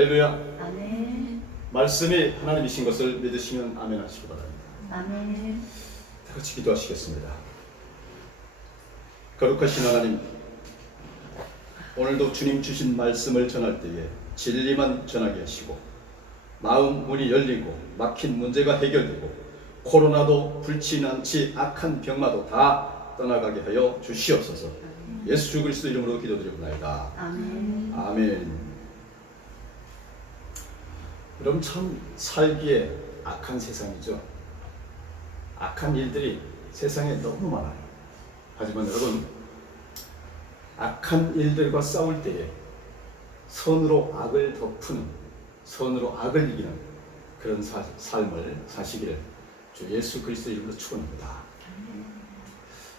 할렐루야. 아멘. 말씀이 하나님이신 것을 믿으시면 아멘 하시기 바랍니다. 아멘. 다 같이 기도하시겠습니다. 거룩하신 하나님, 오늘도 주님 주신 말씀을 전할 때에 진리만 전하게 하시고 마음 문이 열리고 막힌 문제가 해결되고 코로나도 불친한치 악한 병마도 다 떠나가게 하여 주시옵소서. 예수 그리스도 이름으로 기도드리옵나이다. 아멘. 아멘. 여러분, 참 살기에 악한 세상이죠. 악한 일들이 세상에 너무 많아요. 하지만 여러분, 악한 일들과 싸울 때에 선으로 악을 덮는, 선으로 악을 이기는 그런 삶을 사시기를 주 예수 그리스도 이름으로 축원합니다.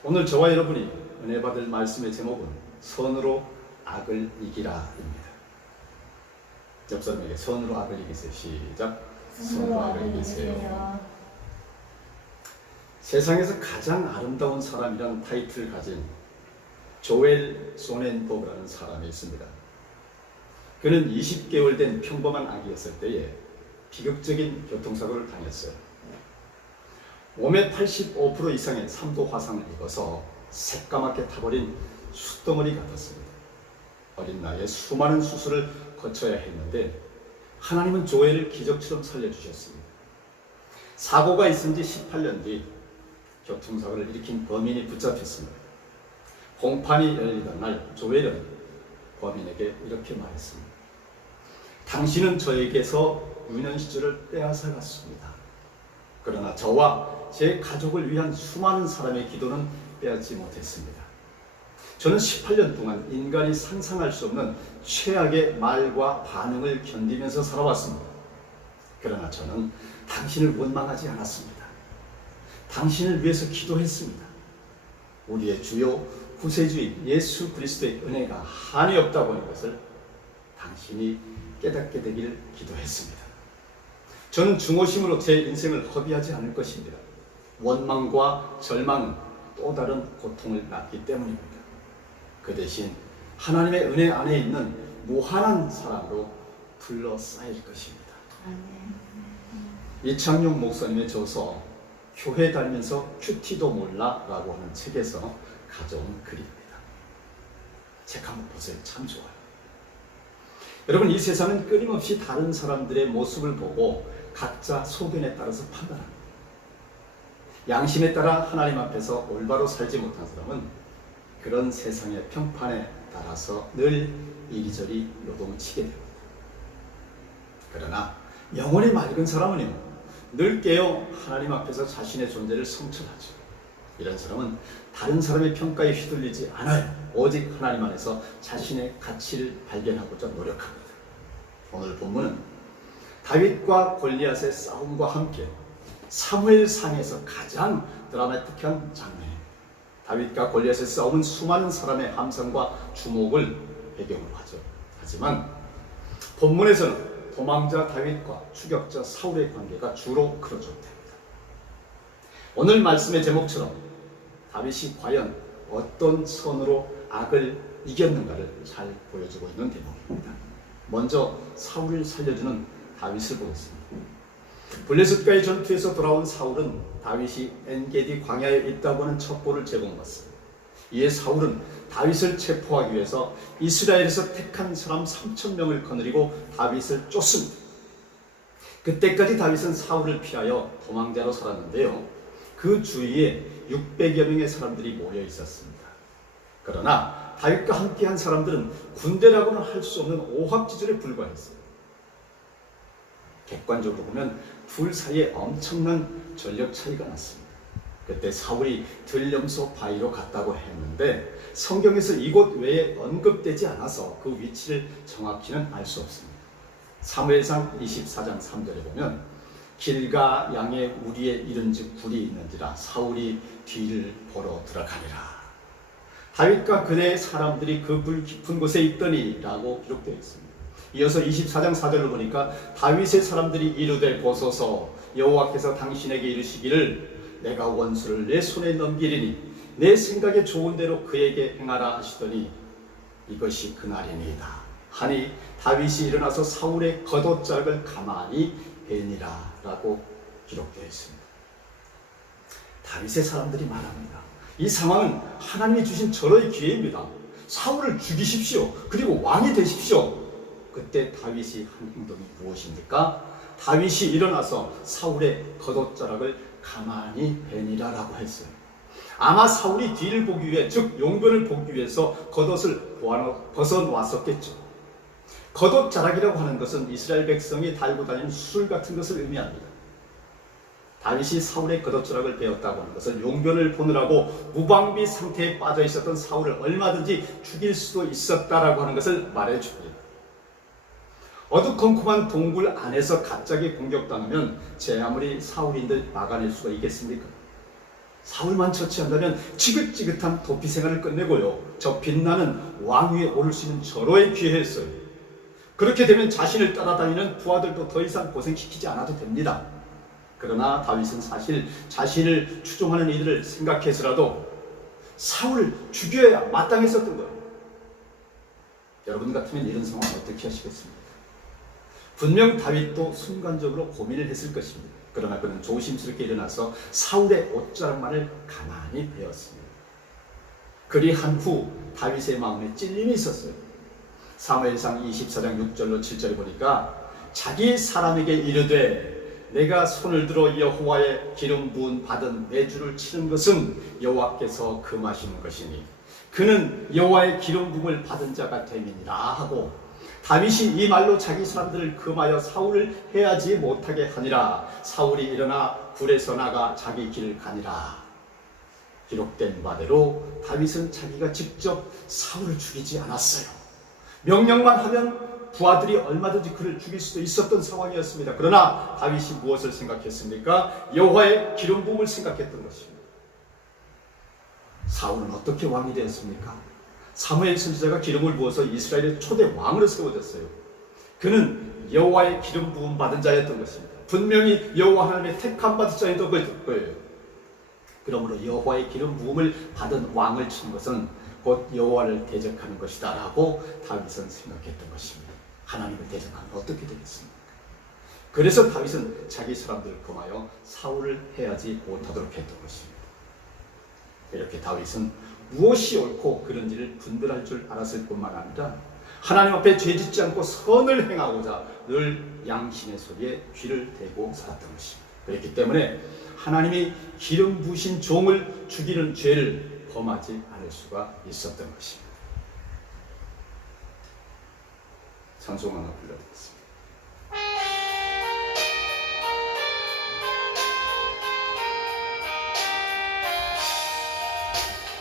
오늘 저와 여러분이 은혜 받을 말씀의 제목은 선으로 악을 이기라입니다. 옆 사람에게 선으로 악을 이기세요. 시작. 선으로 악을 이기세요. 세상에서 가장 아름다운 사람이라는 타이틀을 가진 조엘 소넨버그라는 사람이 있습니다. 그는 20개월 된 평범한 아기였을 때에 비극적인 교통사고를 당했어요. 몸의 85% 이상의 3도 화상을 입어서 새까맣게 타버린 숯덩어리 같았습니다. 어린 나이에 수많은 수술을 거쳐야 했는데 하나님은 조엘을 기적처럼 살려주셨습니다. 사고가 있은 지 18년 뒤 교통사고를 일으킨 범인이 붙잡혔습니다. 공판이 열리던 날 조엘은 범인에게 이렇게 말했습니다. 당신은 저에게서 유년 시절을 빼앗아갔습니다. 그러나 저와 제 가족을 위한 수많은 사람의 기도는 빼앗지 못했습니다. 저는 18년 동안 인간이 상상할 수 없는 최악의 말과 반응을 견디면서 살아왔습니다. 그러나 저는 당신을 원망하지 않았습니다. 당신을 위해서 기도했습니다. 우리의 주요 구세주인 예수 그리스도의 은혜가 한이 없다고 하는 것을 당신이 깨닫게 되기를 기도했습니다. 저는 중호심으로 제 인생을 허비하지 않을 것입니다. 원망과 절망은 또 다른 고통을 낳기 때문입니다. 그 대신 하나님의 은혜 안에 있는 무한한 사랑으로 둘러싸일 것입니다. 이창용 목사님의 저서 교회 다니면서 큐티도 몰라 라고 하는 책에서 가져온 글입니다. 책 한번 보세요. 참 좋아요. 여러분, 이 세상은 끊임없이 다른 사람들의 모습을 보고 각자 소견에 따라서 판단합니다. 양심에 따라 하나님 앞에서 올바로 살지 못한 사람은 그런 세상의 평판에 따라서 늘 이리저리 요동치게 됩니다. 그러나 영혼이 맑은 사람은요, 늘 깨어 하나님 앞에서 자신의 존재를 성찰하죠. 이런 사람은 다른 사람의 평가에 휘둘리지 않아요. 오직 하나님 안에서 자신의 가치를 발견하고자 노력합니다. 오늘 본문은 다윗과 골리앗의 싸움과 함께 사무엘상에서 가장 드라마틱한 장면입니다. 다윗과 골리앗의 싸움은 수많은 사람의 함성과 주목을 배경으로 하죠. 하지만 본문에서는 도망자 다윗과 추격자 사울의 관계가 주로 그려졌답니다. 오늘 말씀의 제목처럼 다윗이 과연 어떤 선으로 악을 이겼는가를 잘 보여주고 있는 대목입니다. 먼저 사울을 살려주는 다윗을 보겠습니다. 블레셋과의 전투에서 돌아온 사울은 다윗이 엔게디 광야에 있다고 하는 첩보를 제공받습니다. 이에 사울은 다윗을 체포하기 위해서 이스라엘에서 택한 사람 3,000명을 거느리고 다윗을 쫓습니다. 그때까지 다윗은 사울을 피하여 도망자로 살았는데요, 그 주위에 600여 명의 사람들이 모여 있었습니다. 그러나 다윗과 함께한 사람들은 군대라고는 할 수 없는 오합지졸에 불과했어요. 객관적으로 보면 둘 사이에 엄청난 전력 차이가 났습니다. 그때 사울이 들염소 바위로 갔다고 했는데 성경에서 이곳 외에 언급되지 않아서 그 위치를 정확히는 알 수 없습니다. 사무엘상 24장 3절에 보면 길가 양의 우리에 이른즉 굴이 있는지라 사울이 뒤를 보러 들어가니라. 다윗과 그의 사람들이 그 물 깊은 곳에 있더니 라고 기록되어 있습니다. 이어서 24장 4절을 보니까 다윗의 사람들이 이르되 보소서 여호와께서 당신에게 이르시기를 내가 원수를 내 손에 넘기리니 내 생각에 좋은 대로 그에게 행하라 하시더니 이것이 그날이니이다 하니 다윗이 일어나서 사울의 겉옷자락을 가만히 베니라 라고 기록되어 있습니다. 다윗의 사람들이 말합니다. 이 상황은 하나님이 주신 절호의 기회입니다. 사울을 죽이십시오. 그리고 왕이 되십시오. 그때 다윗이 한 행동이 무엇입니까? 다윗이 일어나서 사울의 겉옷자락을 가만히 베니라 라고 했어요. 아마 사울이 뒤를 보기 위해, 즉 용변을 보기 위해서 겉옷을 벗어놓았었겠죠. 겉옷자락이라고 하는 것은 이스라엘 백성이 달고 다니는 수술 같은 것을 의미합니다. 다윗이 사울의 겉옷자락을 베었다고 하는 것은 용변을 보느라고 무방비 상태에 빠져 있었던 사울을 얼마든지 죽일 수도 있었다라고 하는 것을 말해줍니다. 어두컴컴한 동굴 안에서 갑자기 공격당하면 제 아무리 사울인들 막아낼 수가 있겠습니까? 사울만 처치한다면 지긋지긋한 도피 생활을 끝내고요, 저 빛나는 왕위에 오를 수 있는 절호의 기회였어요. 그렇게 되면 자신을 따라다니는 부하들도 더 이상 고생시키지 않아도 됩니다. 그러나 다윗은 사실 자신을 추종하는 이들을 생각해서라도 사울을 죽여야 마땅했었던 거예요. 여러분 같으면 이런 상황 어떻게 하시겠습니까? 분명 다윗도 순간적으로 고민을 했을 것입니다. 그러나 그는 조심스럽게 일어나서 사울의 옷자락만을 가만히 베었습니다. 그리한 후 다윗의 마음에 찔림이 있었어요. 사무엘상 24장 6절로 7절에 보니까 자기 사람에게 이르되 내가 손을 들어 여호와의 기름 부은 받은 매주를 치는 것은 여호와께서 금하시는 것이니 그는 여호와의 기름 부음을 받은 자가 됨이니라 하고, 다윗이 이 말로 자기 사람들을 금하여 사울을 해하지 못하게 하니라. 사울이 일어나 굴에서 나가 자기 길을 가니라. 기록된 바대로 다윗은 자기가 직접 사울을 죽이지 않았어요. 명령만 하면 부하들이 얼마든지 그를 죽일 수도 있었던 상황이었습니다. 그러나 다윗이 무엇을 생각했습니까? 여호와의 기름 부음을 생각했던 것입니다. 사울은 어떻게 왕이 되었습니까? 사무엘 선지자가 기름을 부어서 이스라엘의 초대 왕으로 세워졌어요. 그는 여호와의 기름 부음 받은 자였던 것입니다. 분명히 여호와 하나님의 택함 받은 자였던 거예요. 그러므로 여호와의 기름 부음을 받은 왕을 치는 것은 곧 여호와를 대적하는 것이다 라고 다윗은 생각했던 것입니다. 하나님을 대적하면 어떻게 되겠습니까? 그래서 다윗은 자기 사람들을 금하여 사울을 해하지 못하도록 했던 것입니다. 이렇게 다윗은 무엇이 옳고 그른지를 분별할 줄 알았을 뿐만 아니라 하나님 앞에 죄짓지 않고 선을 행하고자 늘 양심의 소리에 귀를 대고 살았던 것입니다. 그렇기 때문에 하나님이 기름 부으신 종을 죽이는 죄를 범하지 않을 수가 있었던 것입니다. 찬송 하나 불러드리겠습니다.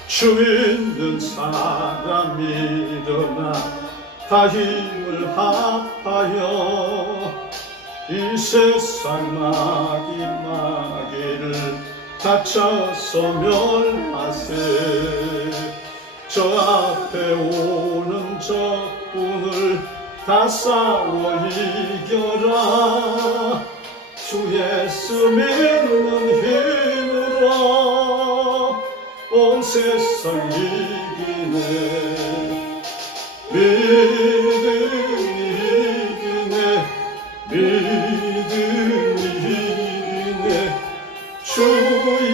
주 있는 사람이 일어나 다 힘을 합하여 이 세상 마귀를 다쳐서 멸하세. 저 앞에 오는 적군을 다 싸워 이겨라. 주 예수 믿는 힘으로 온 세상 이기네. 믿음이 이기네. 주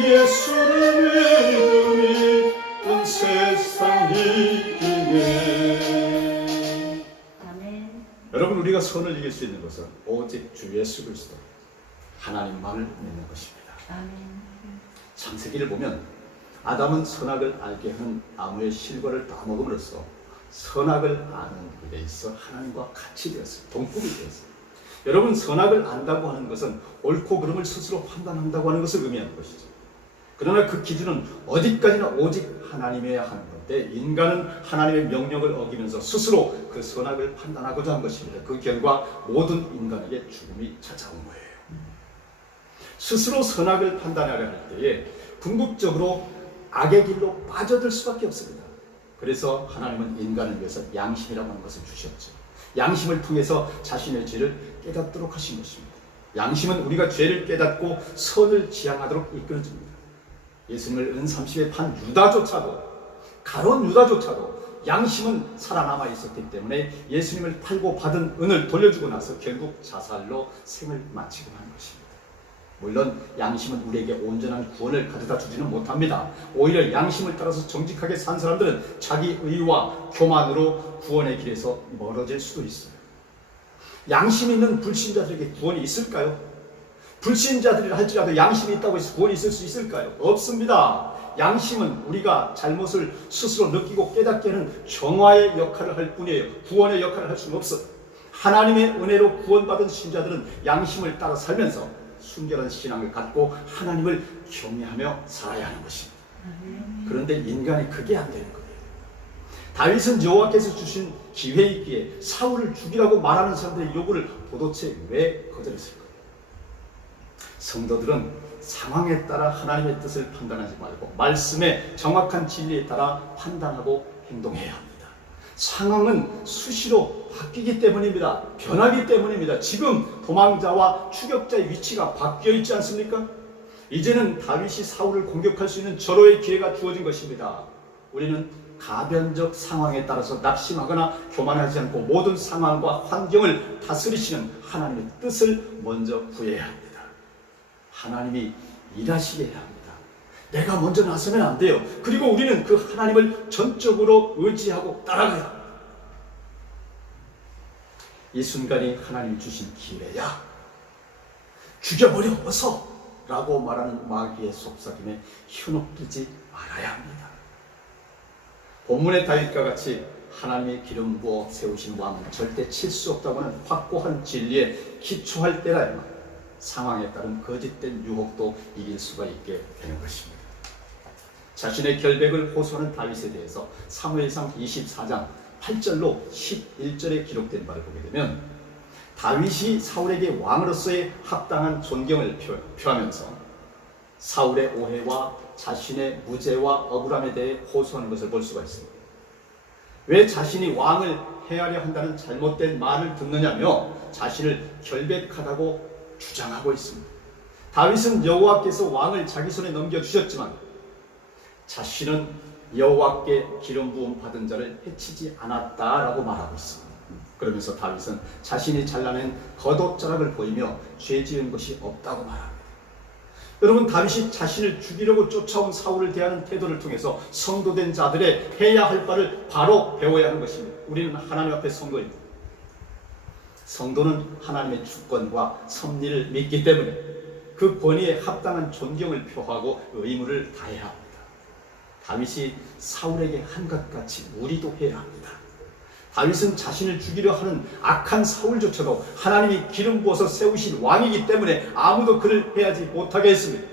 예수를 믿음이 온 세상 이기네. 아멘. 여러분, 우리가 선을 이길 수 있는 것은 오직 주 예수 그리스도 하나님만을 믿는 것입니다. 아멘. 창세기를 보면 아담은 선악을 알게 하는 나무의 실과를 따먹음으로써 선악을 아는 일에 있어 하나님과 같이 되었어요. 동급이 되었어요. 여러분, 선악을 안다고 하는 것은 옳고 그름을 스스로 판단한다고 하는 것을 의미하는 것이죠. 그러나 그 기준은 어디까지나 오직 하나님이어야 하는 건데, 인간은 하나님의 명령을 어기면서 스스로 그 선악을 판단하고자 한 것입니다. 그 결과 모든 인간에게 죽음이 찾아온 거예요. 스스로 선악을 판단하려 할 때에 궁극적으로 악의 길로 빠져들 수밖에 없습니다. 그래서 하나님은 인간을 위해서 양심이라고 하는 것을 주셨죠. 양심을 통해서 자신의 죄를 깨닫도록 하신 것입니다. 양심은 우리가 죄를 깨닫고 선을 지향하도록 이끌어줍니다. 예수님을 은 30에 판 유다조차도, 가론 유다조차도 양심은 살아남아 있었기 때문에 예수님을 팔고 받은 은을 돌려주고 나서 결국 자살로 생을 마치고 만 것입니다. 물론 양심은 우리에게 온전한 구원을 가져다 주지는 못합니다. 오히려 양심을 따라서 정직하게 산 사람들은 자기 의와 교만으로 구원의 길에서 멀어질 수도 있어요. 양심 있는 불신자들에게 구원이 있을까요? 불신자들이라 할지라도 양심이 있다고 해서 구원이 있을 수 있을까요? 없습니다. 양심은 우리가 잘못을 스스로 느끼고 깨닫게 하는 정화의 역할을 할 뿐이에요. 구원의 역할을 할 수는 없어요. 하나님의 은혜로 구원받은 신자들은 양심을 따라 살면서 순결한 신앙을 갖고 하나님을 경외하며 살아야 하는 것입니다. 그런데 인간이 그게 안 되는 거예요. 다윗은 여호와께서 주신 기회이기에 사울을 죽이라고 말하는 사람들의 요구를 도대체 왜 거절했을까요? 성도들은 상황에 따라 하나님의 뜻을 판단하지 말고 말씀의 정확한 진리에 따라 판단하고 행동해야 합니다. 상황은 수시로 바뀌기 때문입니다. 변하기 때문입니다. 지금 도망자와 추격자의 위치가 바뀌어 있지 않습니까? 이제는 다윗이 사울을 공격할 수 있는 절호의 기회가 주어진 것입니다. 우리는 가변적 상황에 따라서 낙심하거나 교만하지 않고 모든 상황과 환경을 다스리시는 하나님의 뜻을 먼저 구해야 합니다. 하나님이 일하시게 해야 합니다. 내가 먼저 나서면 안 돼요. 그리고 우리는 그 하나님을 전적으로 의지하고 따라가야 합니다. 이 순간이 하나님이 주신 기회야. 죽여버려 어서 라고 말하는 마귀의 속삭임에 현혹되지 말아야 합니다. 본문의 다윗과 같이 하나님의 기름 부어 세우신 왕은 절대 칠 수 없다고 하는 확고한 진리에 기초할 때라야만 상황에 따른 거짓된 유혹도 이길 수가 있게 되는 것입니다. 자신의 결백을 호소하는 다윗에 대해서 사무엘상 24장 8절로 11절에 기록된 바를 보게 되면 다윗이 사울에게 왕으로서의 합당한 존경을 표하면서 사울의 오해와 자신의 무죄와 억울함에 대해 호소하는 것을 볼 수가 있습니다. 왜 자신이 왕을 해하려 한다는 잘못된 말을 듣느냐며 자신을 결백하다고 주장하고 있습니다. 다윗은 여호와께서 왕을 자기 손에 넘겨주셨지만 자신은 여호와께 기름 부음 받은 자를 해치지 않았다라고 말하고 있습니다. 그러면서 다윗은 자신이 잘라낸 겉옷자락을 보이며 죄 지은 것이 없다고 말합니다. 여러분, 다윗이 자신을 죽이려고 쫓아온 사울을 대하는 태도를 통해서 성도된 자들의 해야 할 바를 바로 배워야 하는 것입니다. 우리는 하나님 앞에 성도입니다. 성도는 하나님의 주권과 섭리를 믿기 때문에 그 권위에 합당한 존경을 표하고 의무를 다해야 합니다. 다윗이 사울에게 한 것 같이 우리도 해야 합니다. 다윗은 자신을 죽이려 하는 악한 사울조차도 하나님이 기름 부어서 세우신 왕이기 때문에 아무도 그를 해하지 못하게 했습니다.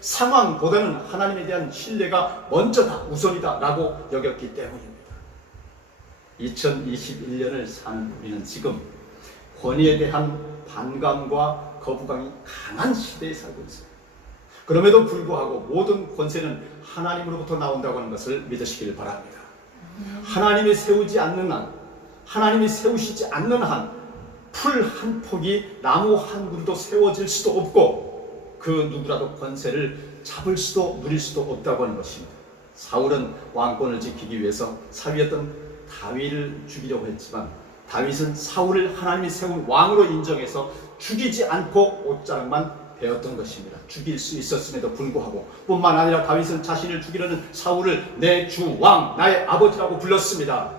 상황보다는 하나님에 대한 신뢰가 먼저다, 우선이다 라고 여겼기 때문입니다. 2021년을 사는 우리는 지금 권위에 대한 반감과 거부감이 강한 시대에 살고 있습니다. 그럼에도 불구하고 모든 권세는 하나님으로부터 나온다고 하는 것을 믿으시길 바랍니다. 하나님이 세우지 않는 한, 하나님이 세우시지 않는 한, 풀 한 폭이 나무 한 그루도 세워질 수도 없고 그 누구라도 권세를 잡을 수도 누릴 수도 없다고 하는 것입니다. 사울은 왕권을 지키기 위해서 사위였던 다윗을 죽이려고 했지만 다윗은 사울을 하나님이 세운 왕으로 인정해서 죽이지 않고 옷자락만 베었던 것입니다. 죽일 수 있었음에도 불구하고 뿐만 아니라 다윗은 자신을 죽이려는 사울을 내 주 왕, 나의 아버지라고 불렀습니다.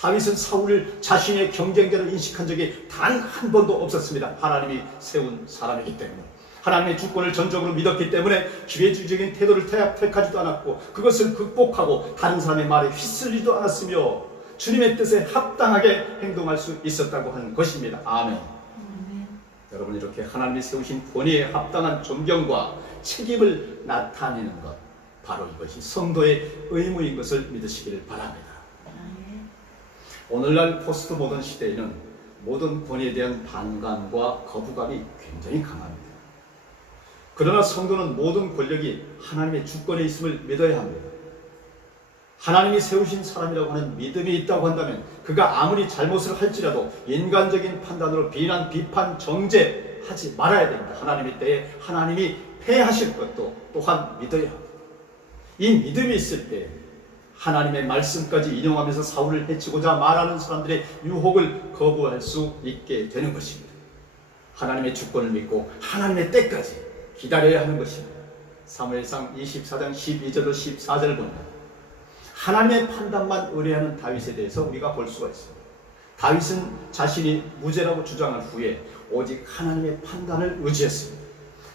다윗은 사울을 자신의 경쟁자로 인식한 적이 단 한 번도 없었습니다. 하나님이 세운 사람이기 때문에, 하나님의 주권을 전적으로 믿었기 때문에 기회주의적인 태도를 택하지도 않았고 그것을 극복하고 다른 사람의 말에 휘둘리지도 않았으며 주님의 뜻에 합당하게 행동할 수 있었다고 하는 것입니다. 아멘. 여러분, 이렇게 하나님이 세우신 권위에 합당한 존경과 책임을 나타내는 것, 바로 이것이 성도의 의무인 것을 믿으시기를 바랍니다. 오늘날 포스트 모던 시대에는 모든 권위에 대한 반감과 거부감이 굉장히 강합니다. 그러나 성도는 모든 권력이 하나님의 주권에 있음을 믿어야 합니다. 하나님이 세우신 사람이라고 하는 믿음이 있다고 한다면 그가 아무리 잘못을 할지라도 인간적인 판단으로 비난, 비판, 정죄하지 말아야 됩니다. 하나님의 때에 하나님이 패하실 것도 또한 믿어야 합니다. 이 믿음이 있을 때 하나님의 말씀까지 인용하면서 사울을 해치고자 말하는 사람들의 유혹을 거부할 수 있게 되는 것입니다. 하나님의 주권을 믿고 하나님의 때까지 기다려야 하는 것입니다. 사무엘상 24장 12절로 14절 보면 하나님의 판단만 의뢰하는 다윗에 대해서 우리가 볼 수가 있습니다. 다윗은 자신이 무죄라고 주장한 후에 오직 하나님의 판단을 의지했습니다.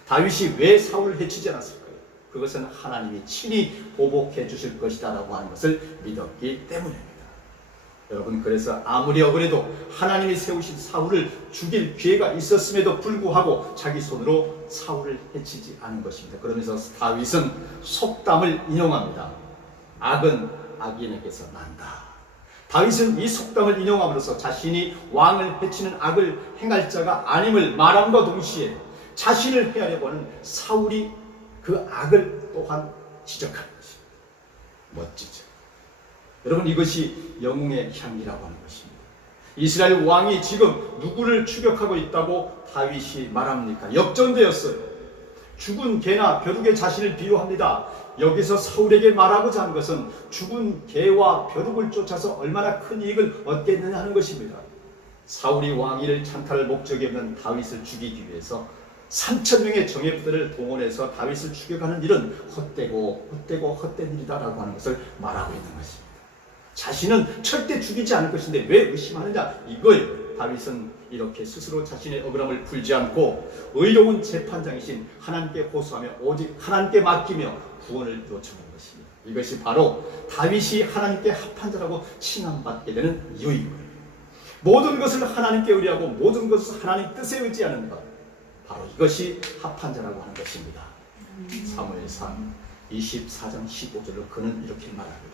다윗이 왜 사울을 해치지 않았을까요? 그것은 하나님이 친히 보복해 주실 것이다 라고 하는 것을 믿었기 때문입니다. 여러분, 그래서 아무리 억울해도 하나님이 세우신 사울을 죽일 기회가 있었음에도 불구하고 자기 손으로 사울을 해치지 않은 것입니다. 그러면서 다윗은 속담을 인용합니다. 악은 악인에게서 난다. 다윗은 이 속담을 인용함으로써 자신이 왕을 해치는 악을 행할 자가 아님을 말함과 동시에 자신을 해하려고 하는 사울이 그 악을 또한 지적하는 것입니다. 멋지죠. 여러분, 이것이 영웅의 향기라고 하는 것입니다. 이스라엘 왕이 지금 누구를 추격하고 있다고 다윗이 말합니까? 역전되었어요. 죽은 개나 벼룩의 자신을 비유합니다. 여기서 사울에게 말하고자 하는 것은 죽은 개와 벼룩을 쫓아서 얼마나 큰 이익을 얻겠느냐 하는 것입니다. 사울이 왕위를 찬탈할 목적이 없는 다윗을 죽이기 위해서 3,000명의 정예부대를 동원해서 다윗을 추격하는 일은 헛된 일이다라고 하는 것을 말하고 있는 것입니다. 자신은 절대 죽이지 않을 것인데 왜 의심하느냐, 이거예요. 다윗은 이렇게 스스로 자신의 억울함을 풀지 않고 의로운 재판장이신 하나님께 호소하며 오직 하나님께 맡기며 구원을 요청하는 것입니다. 이것이 바로 다윗이 하나님께 합한 자라고 칭함받게 되는 이유인 거예요. 모든 것을 하나님께 의뢰하고 모든 것을 하나님 뜻에 의지하는 것, 바로 이것이 합한 자라고 하는 것입니다. 사무엘상 24장 15절로 그는 이렇게 말합니다.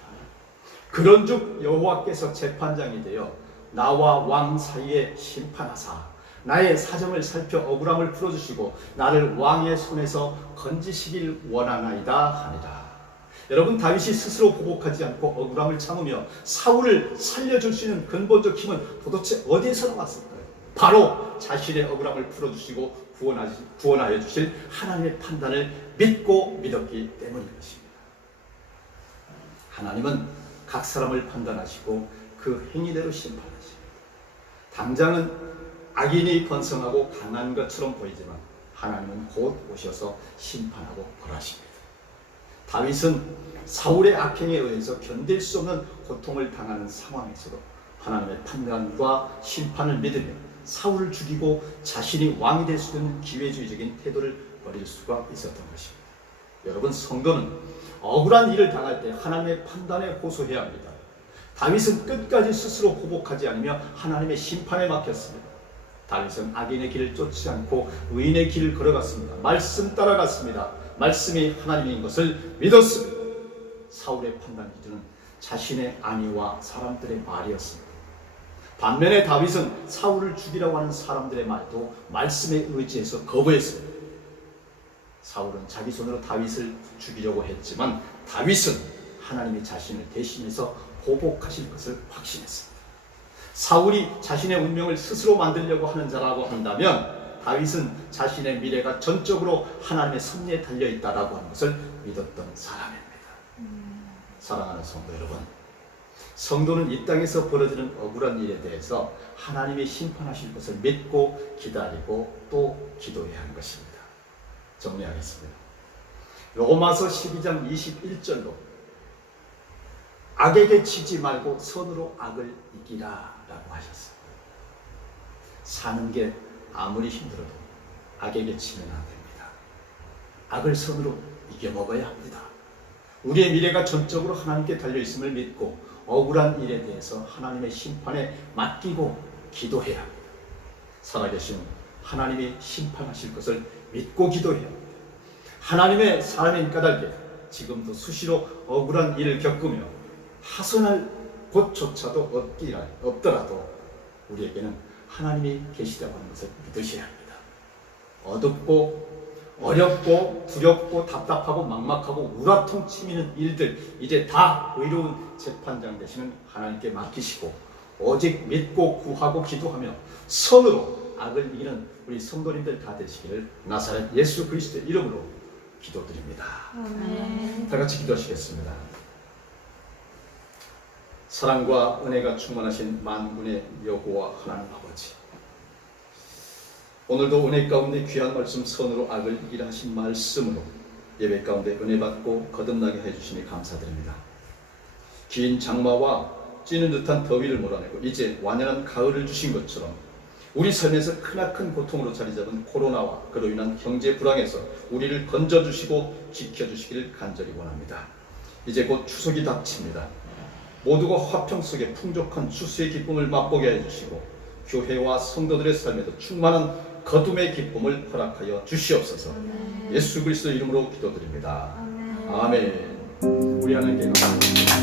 그런즉 여호와께서 재판장이 되어 나와 왕 사이에 심판하사 나의 사정을 살펴 억울함을 풀어주시고 나를 왕의 손에서 건지시길 원하나이다 하니라. 여러분, 다윗이 스스로 보복하지 않고 억울함을 참으며 사울을 살려줄 수 있는 근본적 힘은 도대체 어디에서 나왔을까요? 바로 자신의 억울함을 풀어주시고 구원하여 주실 하나님의 판단을 믿었기 때문인 것입니다. 하나님은 각 사람을 판단하시고 그 행위대로 심판하십니다. 당장은 악인이 번성하고 강한 것처럼 보이지만 하나님은 곧 오셔서 심판하고 벌하십니다. 다윗은 사울의 악행에 의해서 견딜 수 없는 고통을 당하는 상황에서도 하나님의 판단과 심판을 믿으며 사울을 죽이고 자신이 왕이 될 수 있는 기회주의적인 태도를 버릴 수가 있었던 것입니다. 여러분, 성도는 억울한 일을 당할 때 하나님의 판단에 호소해야 합니다. 다윗은 끝까지 스스로 보복하지 않으며 하나님의 심판에 맡겼습니다. 다윗은 악인의 길을 쫓지 않고 의인의 길을 걸어갔습니다. 말씀 따라갔습니다. 말씀이 하나님인 것을 믿었습니다. 사울의 판단 기준은 자신의 안위와 사람들의 말이었습니다. 반면에 다윗은 사울을 죽이라고 하는 사람들의 말도 말씀에 의지해서 거부했습니다. 사울은 자기 손으로 다윗을 죽이려고 했지만 다윗은 하나님이 자신을 대신해서 보복하실 것을 확신했습니다. 사울이 자신의 운명을 스스로 만들려고 하는 자라고 한다면 다윗은 자신의 미래가 전적으로 하나님의 섭리에 달려있다라고 하는 것을 믿었던 사람입니다. 사랑하는 성도 여러분, 성도는 이 땅에서 벌어지는 억울한 일에 대해서 하나님이 심판하실 것을 믿고 기다리고 또 기도해야 하는 것입니다. 정리하겠습니다. 로마서 12장 21절로 악에게 치지 말고 선으로 악을 이기라 라고 하셨어요. 사는 게 아무리 힘들어도 악에게 치면 안 됩니다. 악을 선으로 이겨먹어야 합니다. 우리의 미래가 전적으로 하나님께 달려있음을 믿고 억울한 일에 대해서 하나님의 심판에 맡기고 기도해야 합니다. 살아계신 하나님이 심판하실 것을 믿고 기도해야 합니다. 하나님의 사람인 까닭에 지금도 수시로 억울한 일을 겪으며 하선할 곳조차도 없더라도 우리에게는 하나님이 계시다고 하는 것을 믿으셔야 합니다. 어둡고 어렵고 두렵고 답답하고 막막하고 우라통 치미는 일들 이제 다 의로운 재판장 되시는 하나님께 맡기시고 오직 믿고 구하고 기도하며 선으로 악을 이기는 우리 성도님들 다 되시기를 나사렛 예수 그리스도의 이름으로 기도드립니다. 아멘. 다 같이 기도하시겠습니다. 사랑과 은혜가 충만하신 만군의 여호와 하나님 아버지, 오늘도 은혜 가운데 귀한 말씀 선으로 악을 일하신 말씀으로 예배 가운데 은혜 받고 거듭나게 해주시니 감사드립니다. 긴 장마와 찌는 듯한 더위를 몰아내고 이제 완연한 가을을 주신 것처럼 우리 삶에서 크나큰 고통으로 자리 잡은 코로나와 그로 인한 경제 불황에서 우리를 건져주시고 지켜주시기를 간절히 원합니다. 이제 곧 추석이 닥칩니다. 모두가 화평 속에 풍족한 추수의 기쁨을 맛보게 해주시고 교회와 성도들의 삶에도 충만한 거둠의 기쁨을 허락하여 주시옵소서. 예수 그리스도 이름으로 기도드립니다. 아멘. 우리 하나님께 감사합니다.